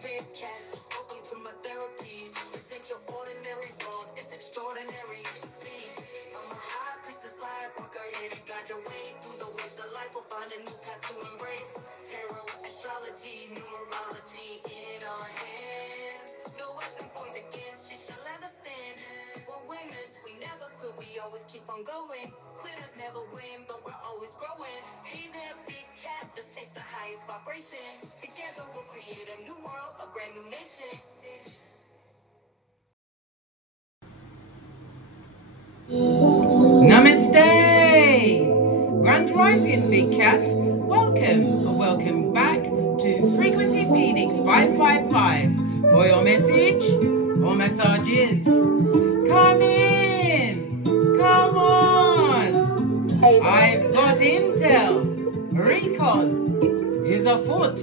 big cat. Welcome to my therapy. This ain't your ordinary world, it's extraordinary. See, I'm a high priestess light, walk ahead and guide your way through the waves of life. We'll find a new path to embrace. Tarot, astrology, numerology in our hands. No weapon formed against you shall ever stand. We're winners, we never quit, we always keep on going. Quitters never win, but we're always growing. Hey there, big cat, let's chase the highest vibration. Together we'll create a new world, a brand new nation. Namaste! Grand Rising, Big Cat. Welcome back to Frequency Phoenix 555 for your message or messages. Come in! Come on! I've got intel. Recon is afoot.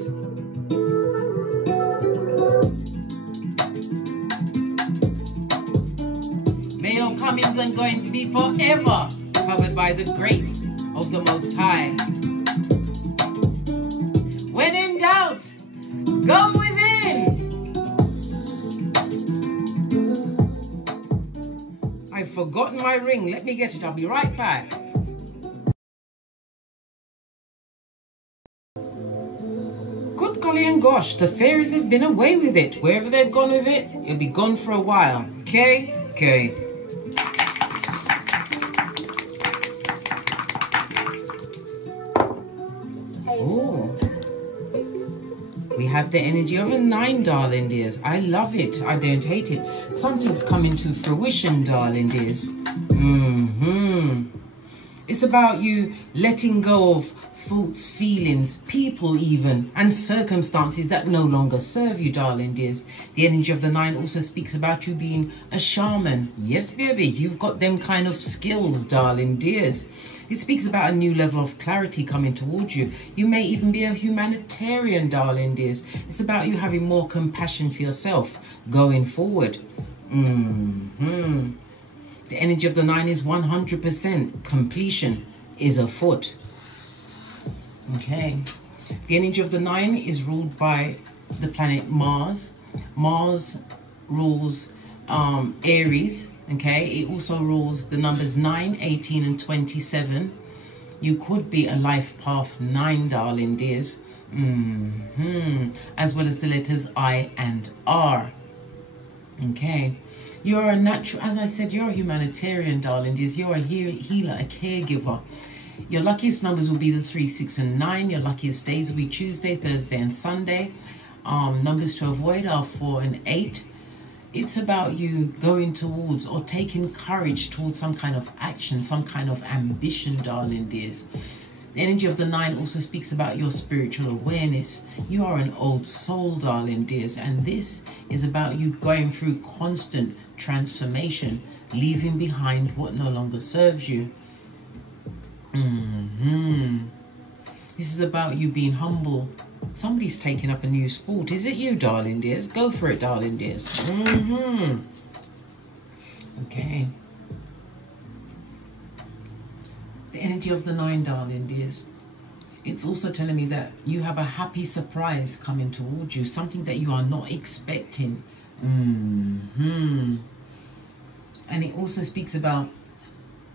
May your comings and goings be forever covered by the grace of the Most High. When in doubt, go within. I've forgotten my ring. Let me get it. I'll be right back. Good golly and gosh, the fairies have been away with it. Wherever they've gone with it, it'll be gone for a while. Okay? Oh, we have the energy of a 9, darling dears. I love it. I don't hate it. Something's coming to fruition, darling dears. It's about you letting go of thoughts, feelings, people even, and circumstances that no longer serve you, darling dears. The energy of the 9 also speaks about you being a shaman. Yes, baby, you've got them kind of skills, darling dears. It speaks about a new level of clarity coming towards you. You may even be a humanitarian, darling dears. It's about you having more compassion for yourself going forward. The energy of the 9 is 100%. Completion is afoot. Okay. The energy of the 9 is ruled by the planet Mars. Mars rules Aries. Okay. It also rules the numbers 9, 18 and 27. You could be a life path 9, darling dears. As well as the letters I and R. Okay. You're a natural, as I said, you're a humanitarian, darling dears. You're a healer, a caregiver. Your luckiest numbers will be the 3, 6 and 9. Your luckiest days will be Tuesday, Thursday and Sunday. Numbers to avoid are 4 and 8. It's about you going towards or taking courage towards some kind of action, some kind of ambition, darling dears. The energy of the 9 also speaks about your spiritual awareness. You are an old soul, darling dears, and this is about you going through constant transformation, leaving behind what no longer serves you. This is about you being humble. Somebody's taking up a new sport. Is it you, darling dears? Go for it, darling dears. Okay. The energy of the 9, darling dears. It's also telling me that you have a happy surprise coming towards you. Something that you are not expecting. And it also speaks about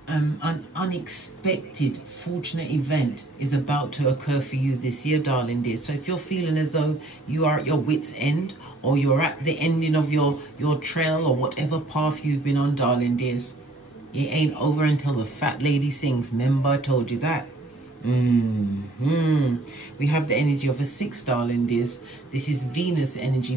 an unexpected fortunate event is about to occur for you this year, darling dear. So if you're feeling as though you are at your wit's end, or you're at the ending of your trail, or whatever path you've been on, darling dears, it ain't over until the fat lady sings. Remember, I told you that. We have the energy of a 6, darling dears. This is Venus energy.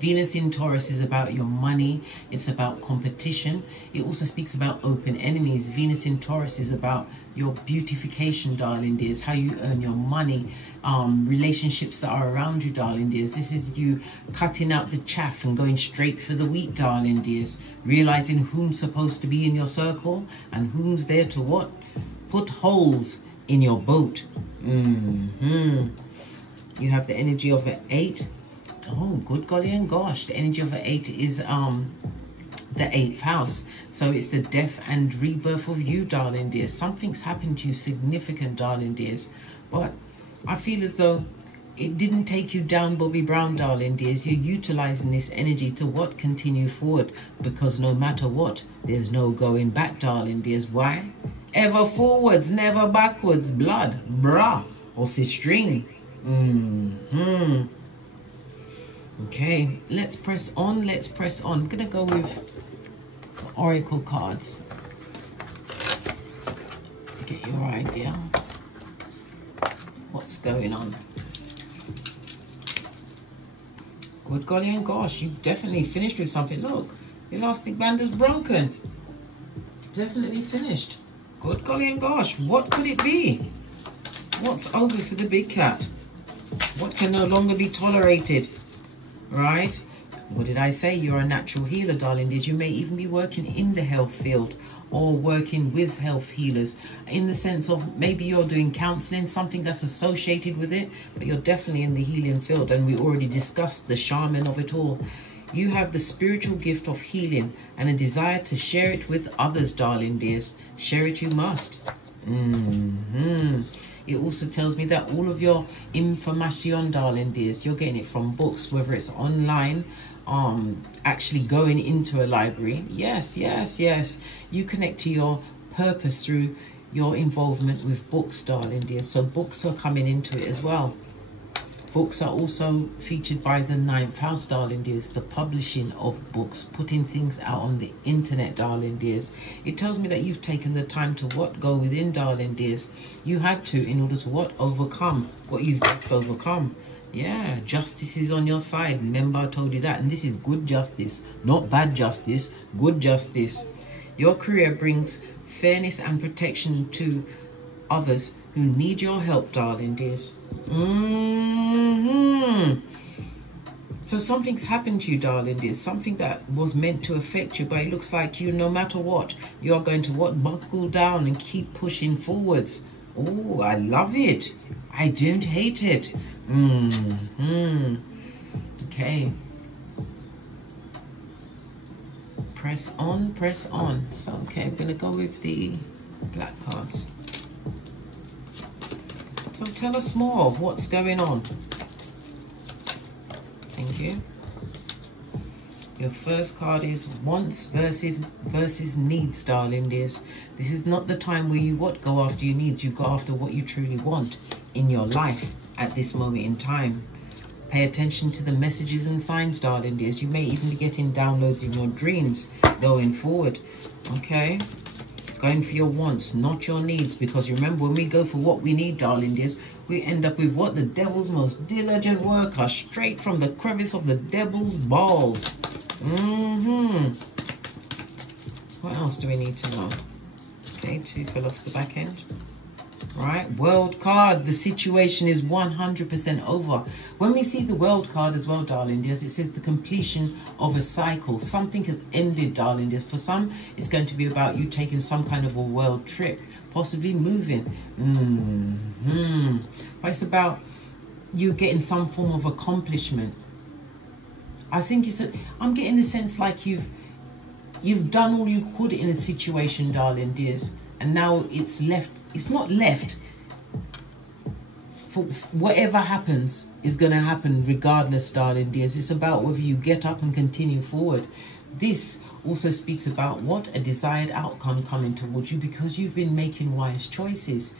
Venus in Taurus is about your money. It's about competition. It also speaks about open enemies. Venus in Taurus is about your beautification, darling dears, how you earn your money, relationships that are around you, darling dears. This is you cutting out the chaff and going straight for the wheat, darling dears, realizing whom's supposed to be in your circle and whom's there to what? Put holes in your boat. You have the energy of an 8. Oh, good golly and gosh. The energy of an 8 is the 8th house. So it's the death and rebirth of you, darling dears. Something's happened to you significant, darling dears. But I feel as though It didn't take you down, Bobby Brown, darling dears. You're utilizing this energy to what? Continue forward. Because no matter what, there's no going back, darling dears. Why? Ever forwards, never backwards. Blood, bra, or string. Okay, let's press on. Let's press on. I'm going to go with the Oracle cards. Get your idea. What's going on? Good golly and gosh, you've definitely finished with something. Look, the elastic band is broken. Definitely finished. Good golly and gosh, what could it be? What's over for the big cat? What can no longer be tolerated? Right? What did I say? You're a natural healer, darling dears. You may even be working in the health field or working with health healers, in the sense of maybe you're doing counseling, something that's associated with it, but you're definitely in the healing field. And we already discussed the shaman of it all. You have the spiritual gift of healing and a desire to share it with others, darling dears. Share it you must. It also tells me that all of your information, darling dears, you're getting it from books, whether it's online, actually going into a library. Yes. You connect to your purpose through your involvement with books, darling dears. So books are coming into it as well. Books are also featured by the 9th house, darling dears. The publishing of books, putting things out on the internet, darling dears. It tells me that you've taken the time to what? Go within, darling dears. You had to, in order to what? Overcome what you've just overcome. Yeah, justice is on your side. Remember, I told you that. And this is good justice, not bad justice, good justice. Your career brings fairness and protection to others who need your help, darling dears. So something's happened to you, darling dears. Something that was meant to affect you, but it looks like you, no matter what, you're going to what? Buckle down and keep pushing forwards. Oh, I love it. I don't hate it. Okay. Press on, press on. So, okay, I'm going to go with the black cards. So tell us more of what's going on. Thank you. Your first card is wants versus needs, darling dears. This is not the time where you what? Go after your needs. You go after what you truly want in your life at this moment in time. Pay attention to the messages and signs, darling dears. You may even be getting downloads in your dreams going forward. Okay? Going for your wants, not your needs. Because remember, when we go for what we need, darling dears, we end up with what? The devil's most diligent worker, straight from the crevice of the devil's balls. What else do we need to know? Okay, 2 fell off the back end. Right, world card. The situation is 100% over. When we see the world card as well, darling dears, it says the completion of a cycle. Something has ended, darling dears. For some, it's going to be about you taking some kind of a world trip, possibly moving. But it's about you getting some form of accomplishment. I think I'm getting the sense like you've done all you could in a situation, darling dears, and now it's left. It's not left. For whatever happens is going to happen regardless, darling dears. It's about whether you get up and continue forward. This also speaks about what? A desired outcome coming towards you because you've been making wise choices.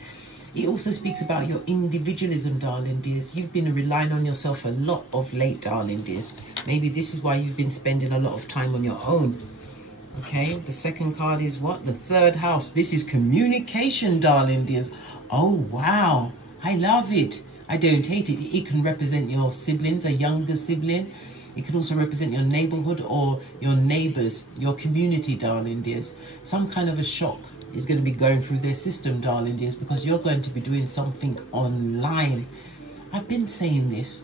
It also speaks about your individualism, darling dears. You've been relying on yourself a lot of late, darling dears. Maybe this is why you've been spending a lot of time on your own. Okay, the second card is what? The 3rd house. This is communication, darling dears. Oh, wow. I love it. I don't hate it. It can represent your siblings, a younger sibling. It can also represent your neighborhood or your neighbors, your community, darling dears. Some kind of a shock is going to be going through their system, darling dears, because you're going to be doing something online. I've been saying this.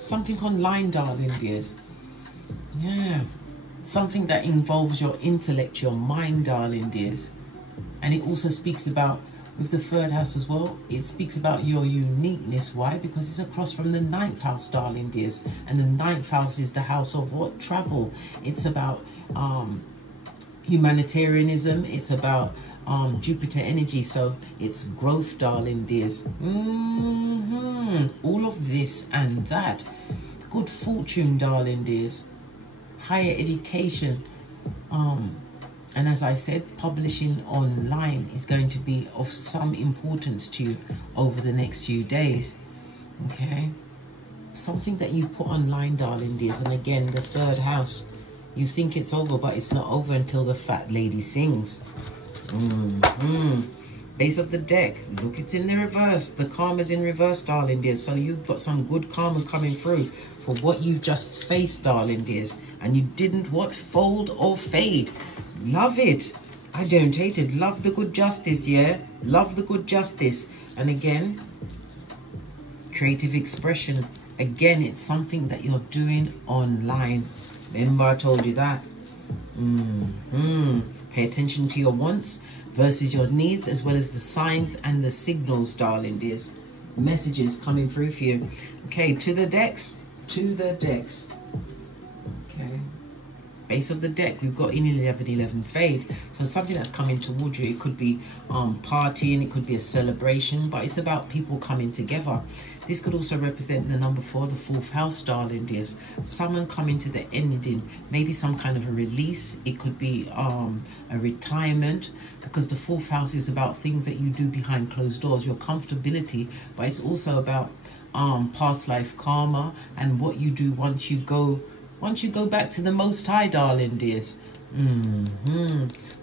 Something online, darling dears. Yeah, something that involves your intellect, your mind, darling dears. And it also speaks about, with the 3rd house as well, it speaks about your uniqueness. Why? Because it's across from the 9th house, darling dears. And the 9th house is the house of what? Travel. It's about humanitarianism. It's about Jupiter energy, so it's growth, darling dears. All of this and that. Good fortune, darling dears. Higher education, and as I said, publishing online is going to be of some importance to you over the next few days. Okay, something that you put online, darling dears. And again, the third house, you think it's over, but it's not over until the fat lady sings. Base of the deck, look, it's in the reverse. The karma's in reverse, darling dears. So you've got some good karma coming through for what you've just faced, darling dears. And you didn't what? Fold or fade. Love it. I don't hate it. Love the good justice, yeah? Love the good justice. And again, creative expression. Again, it's something that you're doing online. Remember I told you that. Pay attention to your wants versus your needs, as well as the signs and the signals, darling dears. Messages coming through for you. Okay, to the decks. To the decks. Okay. Base of the deck, we've got in 1111 fade. So something that's coming towards you. It could be partying, it could be a celebration, but it's about people coming together. This could also represent the number 4, the 4th house, darling dears. Someone coming to the ending, maybe some kind of a release. It could be a retirement, because the 4th house is about things that you do behind closed doors, your comfortability, but it's also about past life karma and what you do once you go back to the Most High, darling dears.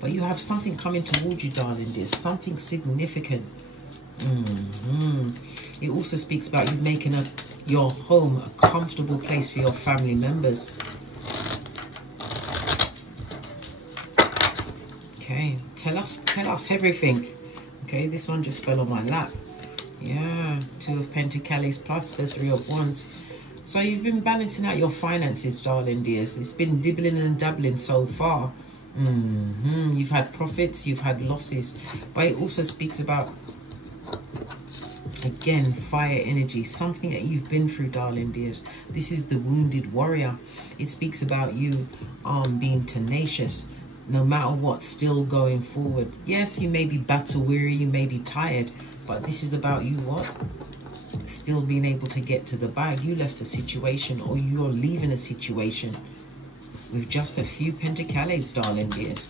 But you have something coming towards you, darling dears, something significant. It also speaks about you making your home a comfortable place for your family members. Okay, tell us everything. Okay, this one just fell on my lap. Yeah, 2 of Pentacles plus the 3 of Wands. So you've been balancing out your finances, darling dears. It's been dibbling and dabbling so far. You've had profits, you've had losses, but it also speaks about, again, fire energy, something that you've been through, darling dears. This is the wounded warrior. It speaks about you being tenacious, no matter what, still going forward. Yes, you may be battle weary, you may be tired, but this is about you what? Still being able to get to the bag. You left a situation, or you're leaving a situation with just a few Pentacles, darling dears.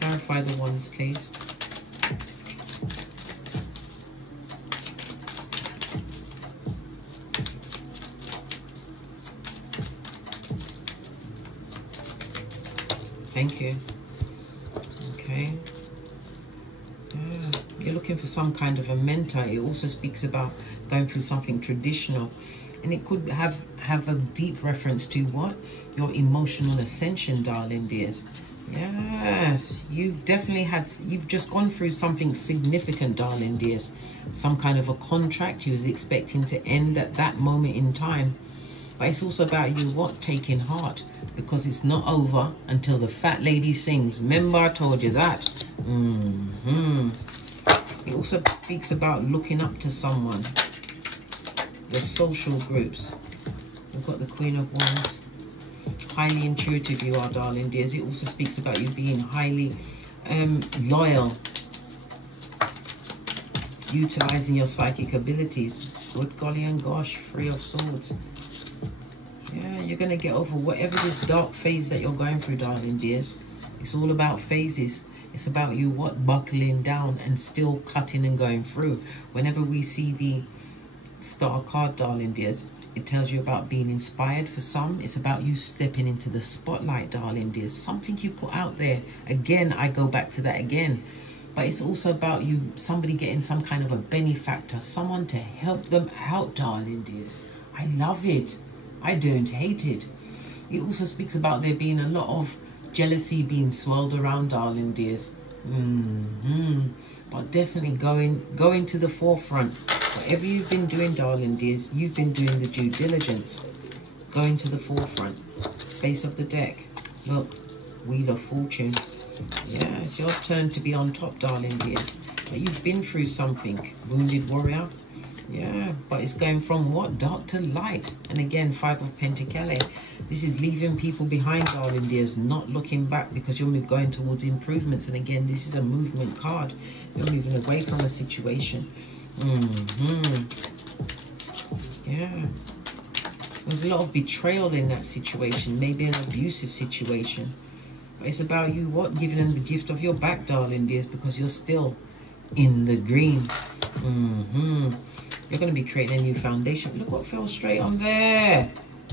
Clarify the ones, please. Thank you. Okay. You're looking for some kind of a mentor. It also speaks about going through something traditional, and it could have a deep reference to what? Your emotional ascension, darling dears. Yes, you've just gone through something significant, darling dears. Some kind of a contract you was expecting to end at that moment in time. But it's also about you what? Taking heart, because it's not over until the fat lady sings. Remember I told you that. It also speaks about looking up to someone. Your social groups. We've got the Queen of Wands. Highly intuitive you are, darling dears. It also speaks about you being highly loyal. Utilizing your psychic abilities. Good golly and gosh, 3 of Swords. Yeah, you're going to get over whatever this dark phase that you're going through, darling dears. It's all about phases. It's about you what? Buckling down and still cutting and going through. Whenever we see the Star card, darling dears, it tells you about being inspired. For some, it's about you stepping into the spotlight, darling dears. Something you put out there. Again, I go back to that again. But it's also about you, somebody getting some kind of a benefactor, someone to help them out, darling dears. I love it. I don't hate it. It also speaks about there being a lot of jealousy being swirled around, darling dears. But definitely going to the forefront. Whatever you've been doing, darling dears, you've been doing the due diligence. Going to the forefront. Base of the deck. Look, Wheel of Fortune. Yeah, it's your turn to be on top, darling dears. But you've been through something. Wounded warrior. Yeah, but it's going from what? Dark to light. And again, 5 of Pentacles. This is leaving people behind, darling dears, not looking back, because you're going towards improvements. And again, this is a movement card. You're moving away from a situation. Yeah. There's a lot of betrayal in that situation. Maybe an abusive situation. But it's about you, what? Giving them the gift of your back, darling dears, because you're still in the green. You're going to be creating a new foundation. Look what fell straight on there.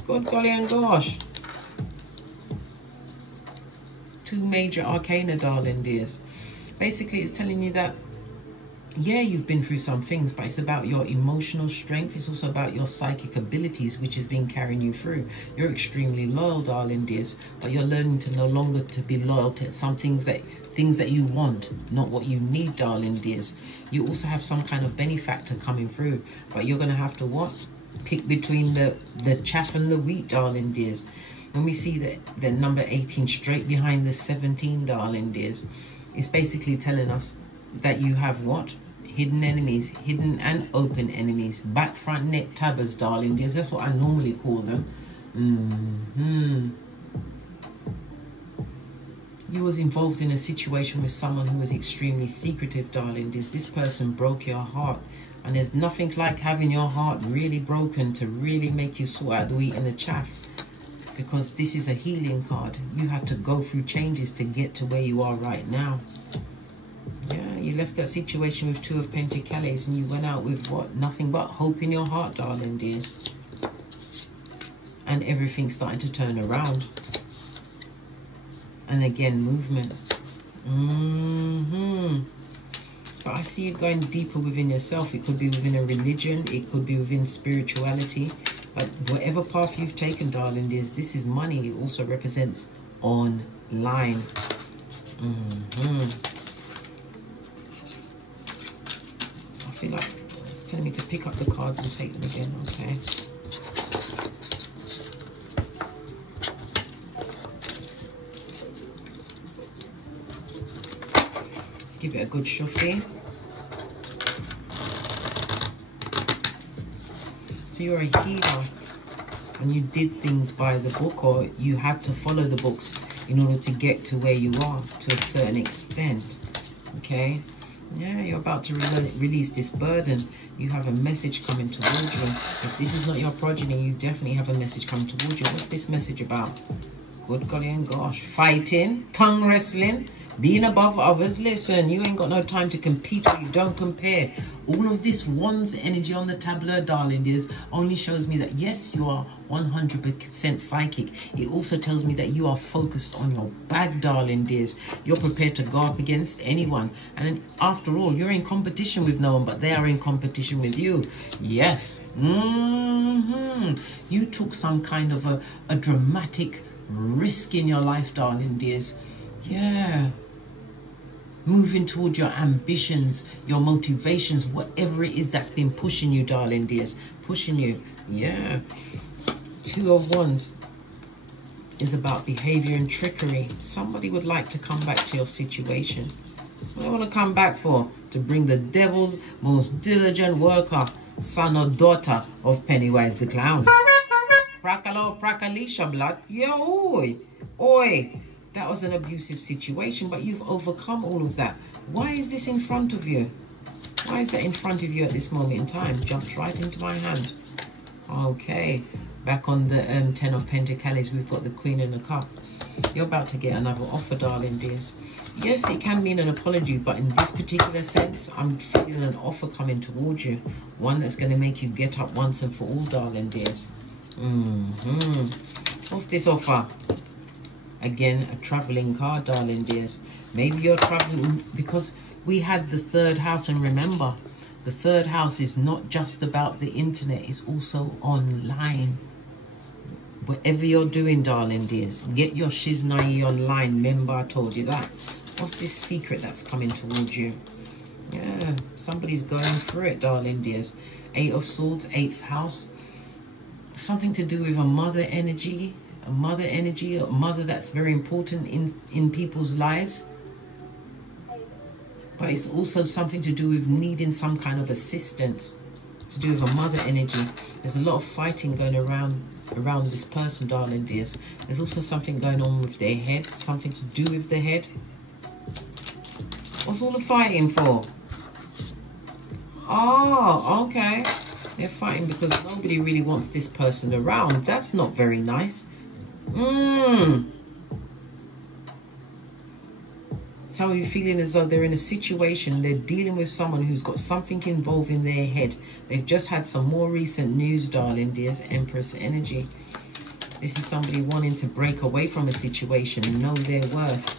Good golly and gosh. 2 major arcana, darling dears. Basically, it's telling you that, yeah, you've been through some things, but it's about your emotional strength. It's also about your psychic abilities, which has been carrying you through. You're extremely loyal, darling dears, but you're learning to no longer to be loyal to some things that you want, not what you need, darling dears. You also have some kind of benefactor coming through, but you're going to have to what? Pick between the chaff and the wheat, darling dears. When we see the number 18 straight behind the 17, darling dears, it's basically telling us that you have what? Hidden enemies, hidden and open enemies, back, front, neck, tabbers, darling dears. That's what I normally call them. You was involved in a situation with someone who was extremely secretive, darling dears. This person broke your heart, and there's nothing like having your heart really broken to really make you sort out the wheat and the chaff, because this is a healing card. You had to go through changes to get to where you are right now. Yeah, you left that situation with 2 of Pentacles, and you went out with what? Nothing but hope in your heart, darling dears. And everything's starting to turn around. And again, movement. But I see you going deeper within yourself. It could be within a religion. It could be within spirituality. But whatever path you've taken, darling dears, this is money. It also represents online. I feel like it's telling me to pick up the cards and take them again. Okay. Let's give it a good shuffle. So you're a healer, and you did things by the book, or you had to follow the books in order to get to where you are to a certain extent. Okay. Yeah, you're about to release this burden. You have a message coming towards you. If this is not your progeny, you definitely have a message coming towards you. What's this message about? Good golly and gosh. Fighting, tongue wrestling, being above others. Listen, you ain't got no time to compete, or you don't compare. All of this Wands energy on the tableau, darling dears, only shows me that yes, you are 100% psychic. It also tells me that you are focused on your bag, darling dears. You're prepared to go up against anyone. And after all, you're in competition with no one, but they are in competition with you. Yes. You took some kind of a dramatic risk in your life, darling dears. Yeah. Moving towards your ambitions, your motivations, whatever it is that's been pushing you, darling dears. Pushing you. Yeah. 2 of Wands is about behavior and trickery. Somebody would like to come back to your situation. What do I want to come back for? To bring the devil's most diligent worker, son or daughter of Pennywise the Clown. Prakalo, prakalisha, blood. Yo, oi. Oi. That was an abusive situation, but you've overcome all of that. Why is this in front of you? Why is that in front of you at this moment in time? Jumps right into my hand. Okay. Back on the 10 of Pentacles, we've got the Queen and the Cup. You're about to get another offer, darling dears. Yes, it can mean an apology, but in this particular sense, I'm feeling an offer coming towards you. One that's going to make you get up once and for all, darling dears. What's this offer? Again, a traveling card, darling dears. Maybe you're traveling because we had the 3rd house, and remember, the 3rd house is not just about the internet, it's also online. Whatever you're doing, darling dears, get your shiznai online. Remember, I told you that. What's this secret that's coming towards you? Yeah, somebody's going through it, darling dears. 8 of Swords, 8th house. Something to do with a mother energy. A mother that's very important in people's lives. But it's also something to do with needing some kind of assistance. to do with a mother energy. There's a lot of fighting going around this person, darling dears. There's also something going on with their head, something to do with the head. What's all the fighting for? Oh, okay. They're fighting because nobody really wants this person around. That's not very nice. So you're feeling as though they're in a situation, they're dealing with someone who's got something involved in their head. They've just had some more recent news, darling dears. Empress energy. This is somebody wanting to break away from a situation and know their worth.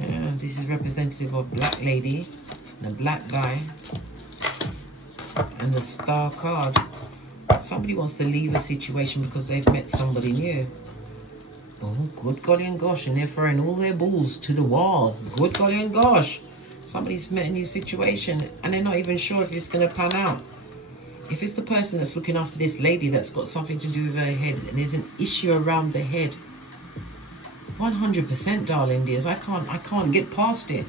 Yeah, this is representative of black lady and a black guy. And the star card. Somebody wants to leave a situation because they've met somebody new. Oh, good golly and gosh. And they're throwing all their balls to the wall. Good golly and gosh. Somebody's met a new situation and they're not even sure if it's going to pan out. If it's the person that's looking after this lady that's got something to do with her head and there's an issue around the head, 100%, darling dears. I can't get past it.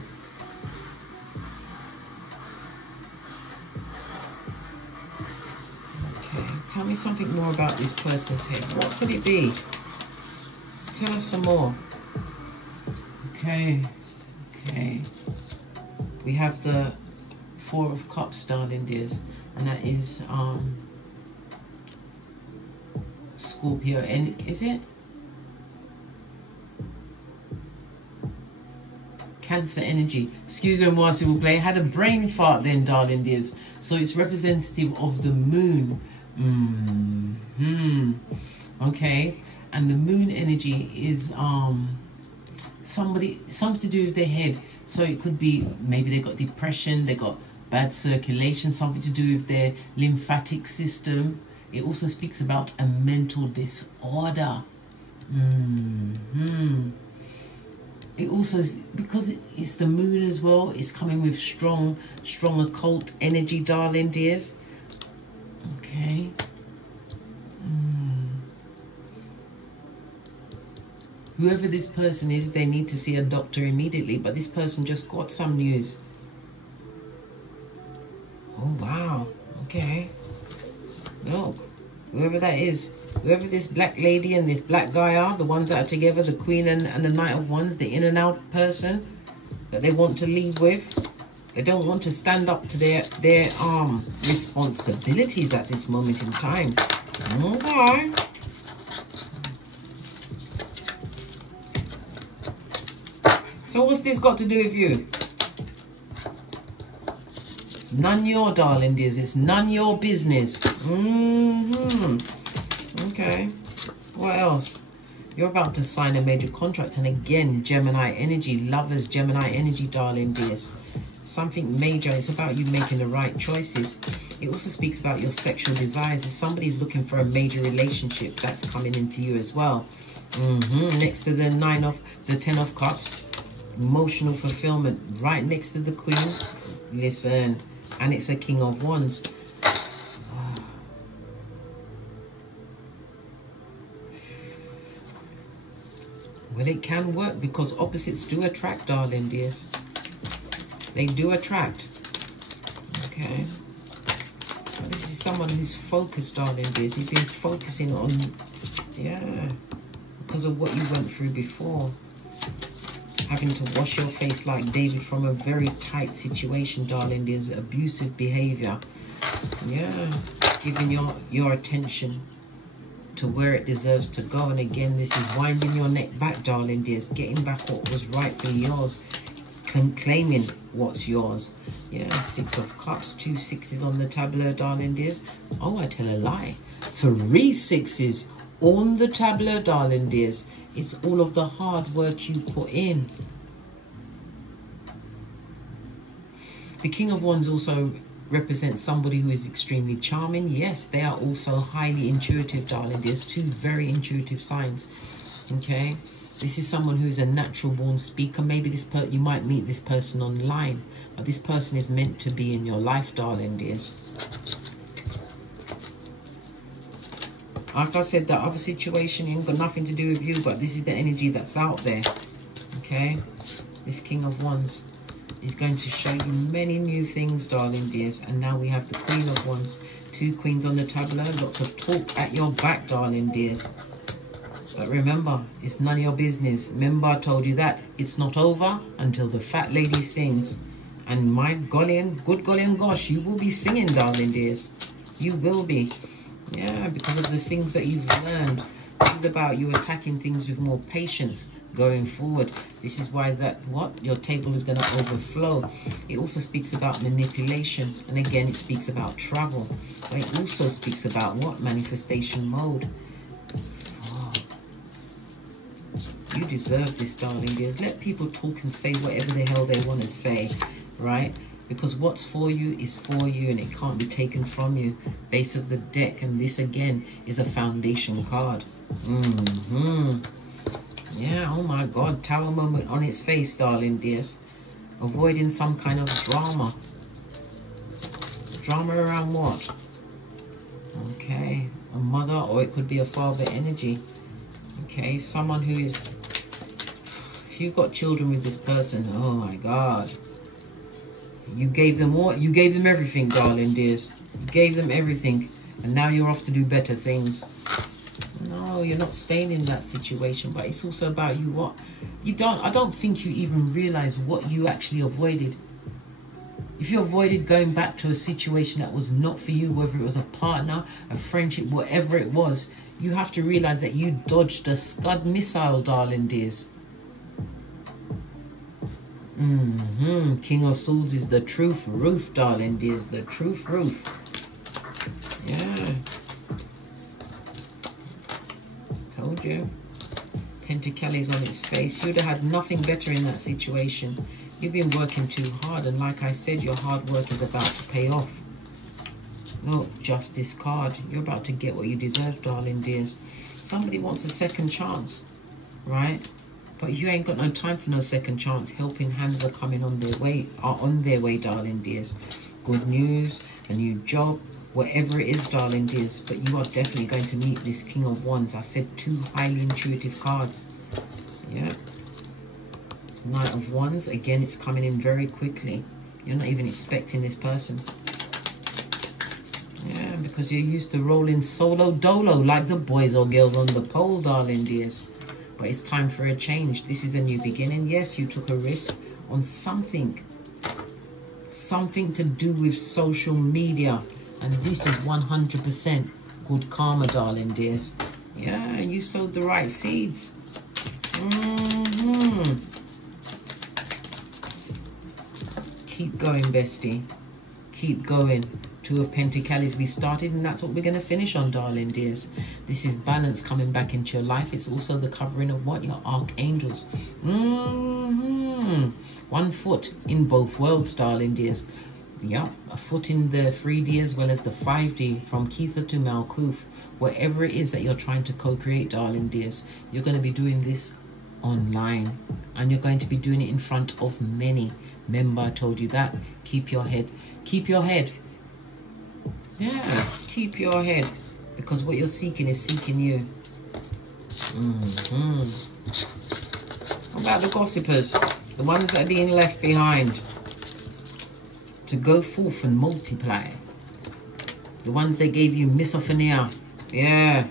Okay, tell me something more about this person's head. What could it be? Tell us some more. Okay. We have the Four of Cups, darling dears, and that is Scorpio. And is it Cancer energy? Excuse me, moi s'il vous plaît. I had a brain fart then, darling dears. So it's representative of the moon. Okay. And the moon energy is something to do with their head. So it could be maybe they got depression, they got bad circulation, something to do with their lymphatic system. It also speaks about a mental disorder. It also, because it's the moon as well, it's coming with strong occult energy, darling dears. Okay. Whoever this person is, they need to see a doctor immediately. But this person just got some news. Oh, wow. Okay. No. Whoever that is, whoever this black lady and this black guy are, the ones that are together, the Queen and the Knight of Wands, the in and out person that they want to leave with. They don't want to stand up to their responsibilities at this moment in time. Okay. So what's this got to do with you? None your, darling dears. It's none your business. Okay. What else? You're about to sign a major contract. And again, Gemini energy. Lovers, Gemini energy, darling dears. Something major. It's about you making the right choices. It also speaks about your sexual desires. If somebody's looking for a major relationship, that's coming in for you as well. Next to the 10 of Cups. Emotional fulfillment, right next to the Queen. Listen, and it's a King of Wands. Well, it can work because opposites do attract, darling dears. They do attract. Okay. This is someone who's focused, darling dears. You've been focusing on, yeah, because of what you went through before. Having to wash your face like David from a very tight situation, darling. There's abusive behavior. Yeah. Giving your attention to where it deserves to go. And again, this is winding your neck back, darling dears. Getting back what was rightfully yours. Claiming what's yours. Yeah. 6 of Cups. 2 6s on the tableau, darling dears. Oh, I tell a lie. 3 6s on the tableau, darling dears. It's all of the hard work you put in. The King of Wands also represents somebody who is extremely charming. Yes, they are also highly intuitive, darling. There's 2 very intuitive signs. Okay. This is someone who is a natural born speaker. Maybe you might meet this person online. But this person is meant to be in your life, darling dears. Like I said, that other situation ain't got nothing to do with you, but this is the energy that's out there. Okay? This King of Wands. is going to show you many new things, darling dears. And now we have the Queen of Wands, 2 queens on the tableau, lots of talk at your back, darling dears. But remember, it's none of your business. Remember, I told you that it's not over until the fat lady sings. And my golly and good golly and gosh, you will be singing, darling dears. You will be. Yeah, because of the things that you've learned. This is about you attacking things with more patience going forward. This is why your table is going to overflow. It also speaks about manipulation. And again, it speaks about travel. But it also speaks about what? Manifestation mode. You deserve this, darling dears. Let people talk and say whatever the hell they want to say, right? Because what's for you is for you, and it can't be taken from you. Base of the deck, and this again is a foundation card. Yeah, oh my God, Tower moment on its face, darling dears. Avoiding some kind of drama. Drama around what? Okay, a mother, or it could be a father energy. Okay, someone who is, if you've got children with this person, oh my God, you gave them what? You gave them everything, darling dears. You gave them everything, and now you're off to do better things. No, you're not staying in that situation. But it's also about you. What you don't, I don't think you even realize what you actually avoided. If you avoided going back to a situation that was not for you, whether it was a partner, a friendship, whatever it was, you have to realize that you dodged a Scud missile, darling dears. King of Swords is the truth roof, darling dears. The truth roof. Yeah. Told you. Pentacles on its face. You'd have had nothing better in that situation. You've been working too hard, and like I said, your hard work is about to pay off. Look, Justice card. You're about to get what you deserve, darling dears. Somebody wants a second chance, right? But you ain't got no time for no second chance. Helping hands are coming on their way, darling dears. Good news, a new job, whatever it is, darling dears. But you are definitely going to meet this King of Wands. I said 2 highly intuitive cards. Yeah. Knight of Wands. Again, it's coming in very quickly. You're not even expecting this person. Yeah, because you're used to rolling solo dolo like the boys or girls on the pole, darling dears. But it's time for a change. This is a new beginning. Yes, you took a risk on something. Something to do with social media. And this is 100% good karma, darling dears. Yeah, you sowed the right seeds. Keep going, bestie. Keep going. 2 of Pentacles we started, and that's what we're going to finish on, darling dears. This is balance coming back into your life. It's also the covering of what? Your archangels. 1 foot in both worlds, darling dears. Yeah, a foot in the 3D as well as the 5D, from Keitha to Malkuth. Whatever it is that you're trying to co-create, darling dears, you're going to be doing this online, and you're going to be doing it in front of many. Remember, I told you that. Keep your head. Keep your head. Yeah, keep your head, because what you're seeking is seeking you. What about the gossipers? The ones that are being left behind to go forth and multiply. The ones that gave you misophonia. Yeah,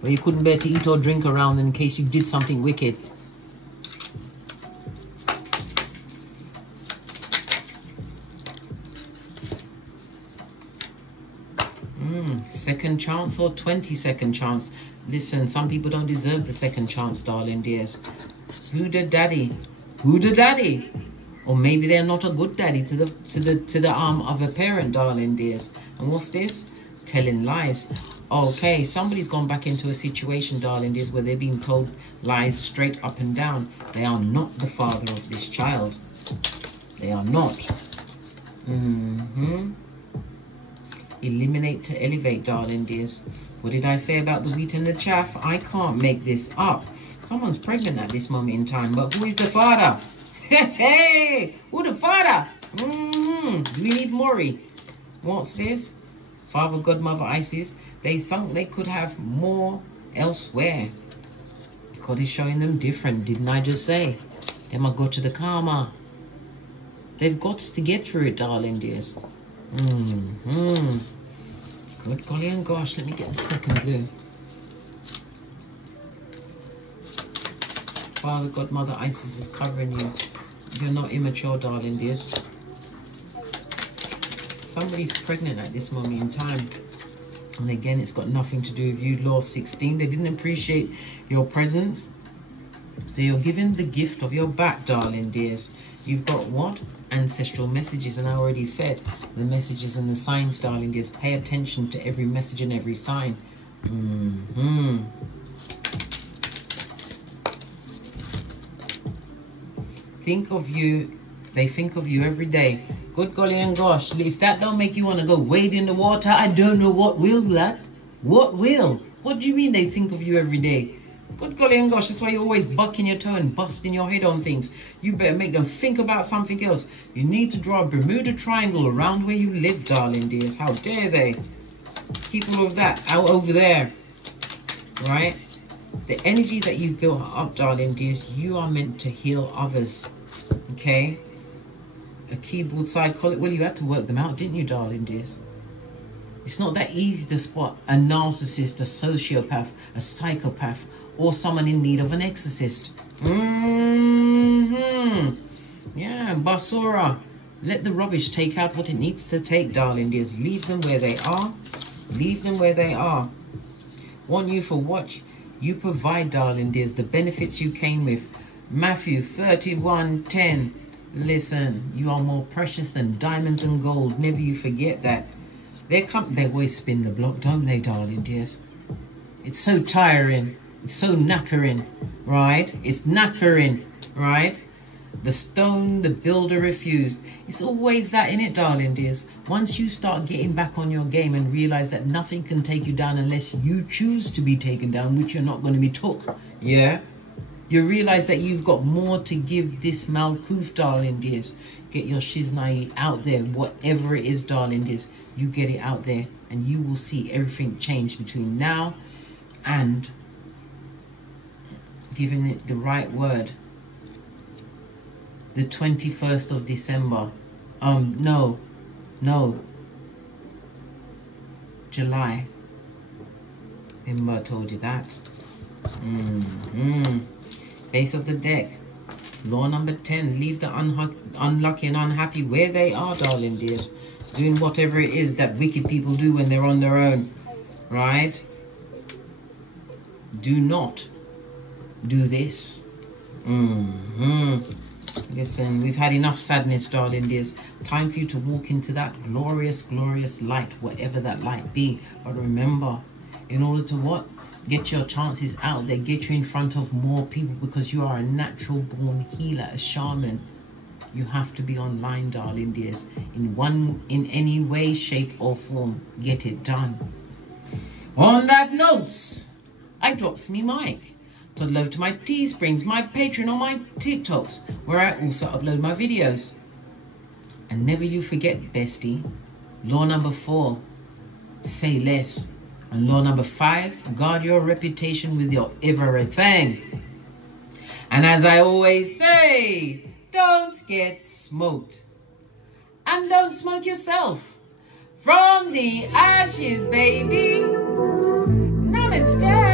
where you couldn't bear to eat or drink around them in case you did something wicked. Second chance or 22nd chance. Listen, some people don't deserve the second chance, darling dears. Who the daddy? Who the daddy? Or maybe they're not a good daddy to the arm of a parent, darling dears. And what's this? Telling lies. Okay, somebody's gone back into a situation, darling dears, where they're being told lies straight up and down. They are not the father of this child. They are not. Eliminate to elevate, darling dears. What did I say about the wheat and the chaff? I can't make this up. Someone's pregnant at this moment in time, but who is the father? Hey, who the father? We need Maury. What's this? Father, Godmother, Isis. They think they could have more elsewhere. God is showing them different. Didn't I just say? They might go to the karma. They've got to get through it, darling dears. Good golly and gosh, let me get the second blue. Father, God, Mother, Isis is covering you. You're not immature, darling dears. Somebody's pregnant at this moment in time. And again, it's got nothing to do with you. Law 16, they didn't appreciate your presence. So you're given the gift of your back, darling dears. You've got what? Ancestral messages. And I already said the messages and the signs, darling dears. Pay attention to every message and every sign. Think of you. They think of you every day. Good golly and gosh, if that don't make you want to go wade in the water, I don't know what will, that. What will? What do you mean they think of you every day? Good golly and gosh, that's why you're always bucking your toe and busting your head on things. You better make them think about something else. You need to draw a Bermuda Triangle around where you live, darling dears. How dare they? Keep all of that out over there. Right? The energy that you've built up, darling dears, you are meant to heal others. Okay? A keyboard psychologist. Well, you had to work them out, didn't you, darling dears? It's not that easy to spot a narcissist, a sociopath, a psychopath, or someone in need of an exorcist. Yeah, Basura. Let the rubbish take out what it needs to take, darling dears. Leave them where they are. Leave them where they are. Want you for what you provide, darling dears. The benefits you came with. Matthew 31:10. Listen, you are more precious than diamonds and gold. Never you forget that. They always spin the block, don't they, darling dears? It's so tiring. It's so knackering, right? It's knackering, right? The stone the builder refused. It's always that in it, darling dears. Once you start getting back on your game and realize that nothing can take you down unless you choose to be taken down, which you're not going to be took, yeah? You realize that you've got more to give this Malkuth, darling dears. Get your shiznai out there, whatever it is, darling dears. You get it out there and you will see everything change between now and giving it the right word. The 21st of December. No. July. Remember I told you that. Base of the deck. Law number 10. Leave the unlucky and unhappy where they are, darling dears. Doing whatever it is that wicked people do when they're on their own. Right? Do not do this. Listen, we've had enough sadness, darling dears. Time for you to walk into that glorious, glorious light, whatever that light be. But remember, in order to what? Get your chances out there. Get you in front of more people because you are a natural born healer, a shaman. You have to be online, darling dears. In any way, shape or form. Get it done. On that note, I drops me mic. Toddle over to my Teesprings, my Patreon, or my TikToks, where I also upload my videos. And never you forget, bestie, law number 4, say less. And law number 5, guard your reputation with your everything. And as I always say, don't get smoked. And don't smoke yourself. From the ashes, baby. Namaste.